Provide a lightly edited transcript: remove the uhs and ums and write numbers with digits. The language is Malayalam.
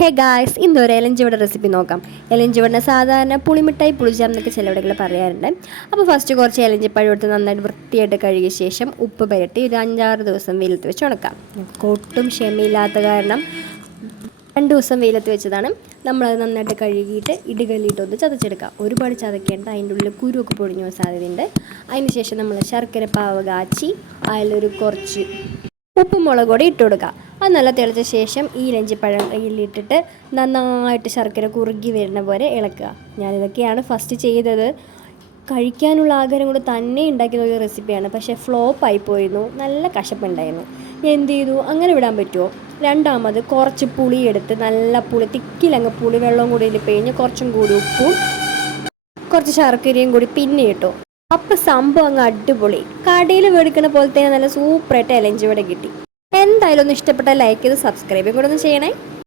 ഹേ ഗായ്സ്, ഇന്നൊരു എലഞ്ചിവട റെസിപ്പി നോക്കാം. എലഞ്ചിവട സാധാരണ പുളിമിഠായി പുളിജാം എന്നൊക്കെ ചിലവിടകൾ പറയാറുണ്ട്. അപ്പോൾ ഫസ്റ്റ് കുറച്ച് എലഞ്ചിപ്പഴം എടുത്ത് നന്നായിട്ട് വൃത്തിയായിട്ട് കഴുകിയ ശേഷം ഉപ്പ് പുരട്ടി ഒരു 5-6 ദിവസം വെയിലത്ത് വെച്ച് ഉണക്കാം. ഒട്ടും ക്ഷമയില്ലാത്ത കാരണം 2 ദിവസം വെയിലത്ത് വെച്ചതാണ്. നമ്മളത് നന്നായിട്ട് കഴുകിയിട്ട് ഇടുകല്ലിട്ടൊന്ന് ചതച്ചെടുക്കാം. ഒരുപാട് ചതക്കേണ്ട, അതിൻ്റെ ഉള്ളിൽ കുരുവൊക്കെ പൊടിഞ്ഞു പോകാൻ സാധ്യതയുണ്ട്. അതിന് ശേഷം നമ്മൾ ശർക്കര പാവ് കാച്ചി അതിലൊരു കുറച്ച് ഉപ്പും മുളക് കൂടി ഇട്ട് കൊടുക്കുക. അത് നല്ല തിളച്ച ശേഷം ഈ ഇലഞ്ചിപ്പഴം കയ്യിലിട്ടിട്ട് നന്നായിട്ട് ശർക്കര കുറുകി വരുന്ന പോലെ ഇളക്കുക. ഞാനിതൊക്കെയാണ് ഫസ്റ്റ് ചെയ്തത്. കഴിക്കാനുള്ള ആഗ്രഹം കൊണ്ട് തന്നെ ഉണ്ടാക്കിയ ഒരു റെസിപ്പിയാണ്. പക്ഷേ ഫ്ലോപ്പായി പോയിരുന്നു, നല്ല കശപ്പുണ്ടായിരുന്നു. എന്ത് ചെയ്തു, അങ്ങനെ വിടാൻ പറ്റുമോ? രണ്ടാമത് കുറച്ച് പുളിയെടുത്ത് നല്ല പുളി തിക്കിലങ്ങ് പുളി വെള്ളം കൂടി പിഴിഞ്ഞ് കുറച്ചും കൂടി ഉപ്പും കുറച്ച് ശർക്കരയും കൂടി പിന്നെ ഇട്ടു. അപ്പം സംഭവം അങ്ങ് അടിപൊളി. കടയിൽ മേടിക്കുന്ന പോലെ തന്നെ നല്ല സൂപ്പറായിട്ട് എലഞ്ചി ഇവിടെ കിട്ടി. എന്തായാലും ഒന്ന് ഇഷ്ടപ്പെട്ട ലൈക്ക് ചെയ്ത് സബ്സ്ക്രൈബും കൂടെ ഒന്ന് ചെയ്യണേ.